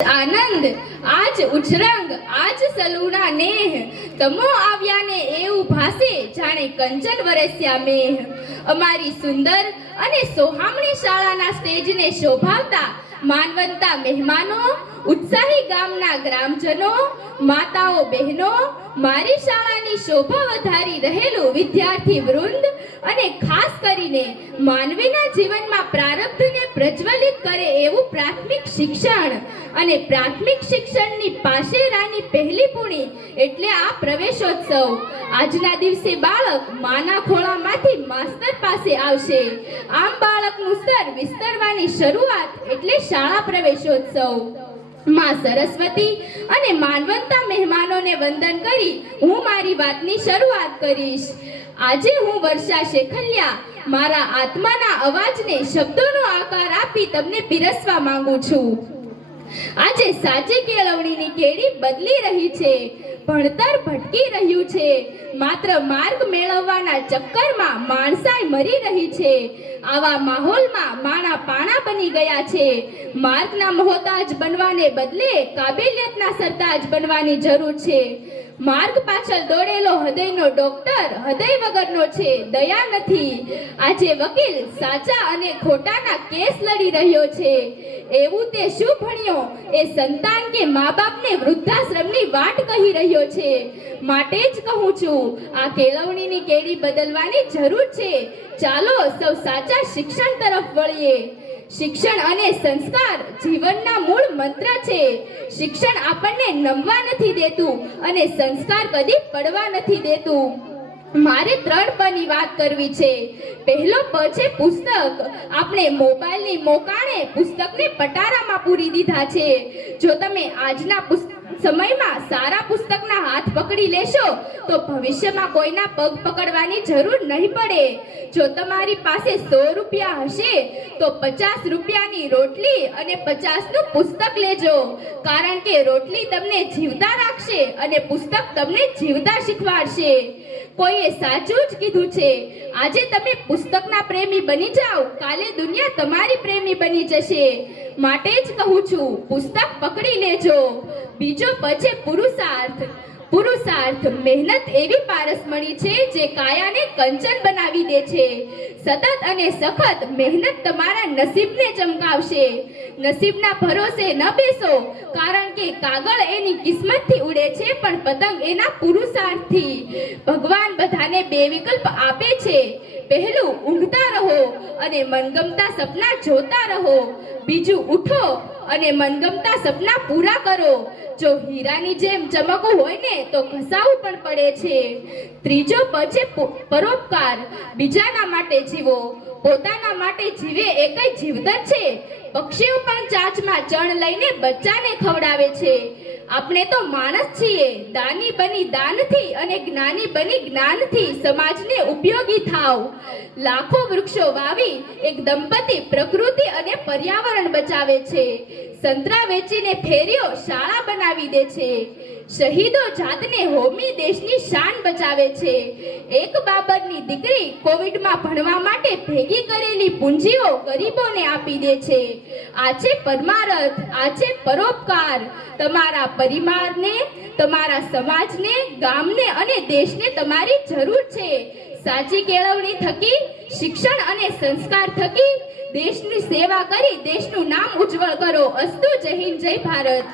આનંદ આજ ઉછરંગ આજ સલુણા નેહ તમો આવ્યા ને એવું ભાસે જાણે કંચન વરસ્યા મેહ। અમારી સુંદર અને સોહામણી શાળાના સ્ટેજને શોભાવતા માનવંતા મહેમાનો, ઉત્સાહી ગામના ગ્રામજનો, માતાઓ બહેનો, મારી શાળાની શોભા વધારી રહેલું વિદ્યાર્થી વૃંદ અને ખાસ કરીને માનવીના જીવનમાં પ્રારબ્ધને પ્રજ્વલિત કરે એવું પ્રાથમિક શિક્ષણ અને પ્રાથમિક શિક્ષણની પાશેરાની પહેલી પૂણી એટલે આ પ્રવેશોત્સવ। આજના દિવસે બાળક માના ખોળામાંથી માસ્તર પાસે આવશે, આમ બાળકનું સ્તર વિસ્તરવાની શરૂઆત એટલે શાળા પ્રવેશોત્સવ। માં સરસ્વતી અને માનવંતા મહેમાનોને વંદન કરી હું મારી વાતની શરૂઆત કરીશ। આજે હું વર્ષા શેખલિયા મારા આત્માના અવાજને શબ્દોનો આકાર આપી તમને પીરસવા માંગુ છું। આજે સાચી કેળવણીની કેડી બદલી રહી છે, ભણતર ભટકી રહ્યું છે, માત્ર માર્ગ મેળવવાના ચક્કરમાં માણસાઈ મરી રહી છે। આવા માહોલમાં માણા પાણા બની ગયા છે। માર્ગના મોહતાજ બનવાને બદલે કાબેલિયતના સરતાજ બનવાની જરૂર છે। માર્ગ પાછળ દોડેલો હૃદયનો ડોક્ટર હૃદય વગરનો છે, દયા નથી। આજે વકીલ સાચા અને ખોટાના કેસ લડી રહ્યો છે, એવું તે શું ભણ્યો એ સંતાન કે મા બાપને વૃદ્ધાશ્રમની વાટ કહી રહ્યો છે। માટે જ કહું છું, આ કેળવણીની કેડી બદલવાની જરૂર છે। ચાલો સૌ સાચા શિક્ષણ તરફ વળીએ। શિક્ષણ અને સંસ્કાર જીવનના મૂળ મંત્ર છે। શિક્ષણ આપણને નમવા નથી દેતું અને સંસ્કાર કદી પડવા નથી દેતું। મારે 3 પની વાત કરવી છે। પહેલો પ છે પુસ્તક। આપણે મોબાઈલની મોકાણે પુસ્તકને પટારામાં પૂરી દીધા છે। જો તમે આજના સમયમાં સારા પુસ્તકના હાથ પકડી લેશો તો ભવિષ્યમાં કોઈના પગ પકડવાની જરૂર નહીં પડે। જો તમારી પાસે 100 રૂપિયા હશે તો 50 રૂપિયાની રોટલી અને 50નું પુસ્તક લેજો, કારણ કે રોટલી તમને જીવતા રાખશે અને પુસ્તક તમને જીવતા શીખવાડશે। કોઈએ સાચું જ કીધું છે, આજે તમે પુસ્તકના પ્રેમી બની જાઓ, કાલે દુનિયા તમારી પ્રેમી બની જશે। માટે જ કહું છું, પુસ્તક પકડી લેજો। બીજો પછી પુરુષાર્થ। પુરુષાર્થ મહેનત એવી પારસમણી છે જે કાયાને કંચન બનાવી દે છે। સતત અને સખત મહેનત તમારા નસીબને ચમકાવશે। નસીબના ભરોસે ન બેસો, કારણ કે કાગળ એની કિસ્મતથી ઉડે છે પણ પતંગ એના પુરુષાર્થથી। ભગવાન બધાને 2 વિકલ્પ આપે છે, પહેલું ઊંઘતા રહો અને મનગમતા સપના જોતા રહો, બીજું ઉઠો અને મનગમતા સપના પૂરા કરો। જો હીરાની જેમ ચમકવું હોય ને તો ઘસાવું પણ પડે છે। ત્રીજો પછી પરોપકાર। બીજાના માટે જીવો, પોતાના માટે જીવે એ કઈ જીવતર છે? પક્ષીઓ પણ ચાંચમાં ચણ લઈને બચ્ચાને ખવડાવે છે। આપણે તો માણસ છીએ। દાની બની દાનથી અને જ્ઞાની બની જ્ઞાનથી સમાજને ઉપયોગી થાવ। લાખો વૃક્ષો વાવી એક દંપતી પ્રકૃતિ અને પર્યાવરણ બચાવે છે। સંતરા વેચીને ફેરીઓ શાળા બનાવી દે છે। શહીદો જાતને હોમી દેશની શાન બચાવે છે। એક બાબરની દીકરી કોવિડમાં ભણવા માટે ભેગી કરેલી પૂંજીઓ ગરીબોને આપી દે છે। આ છે પરમારથ, આ છે પરોપકાર। તમારા પરિવારને, તમારા સમાજને, ગામને અને દેશને તમારી જરૂર છે। સાચી કેળવણી થકી, શિક્ષણ અને સંસ્કાર થકી દેશની સેવા કરી દેશનું નામ ઉજ્જવળ કરો। અસ્તુ, જય હિન્દ, જય ભારત।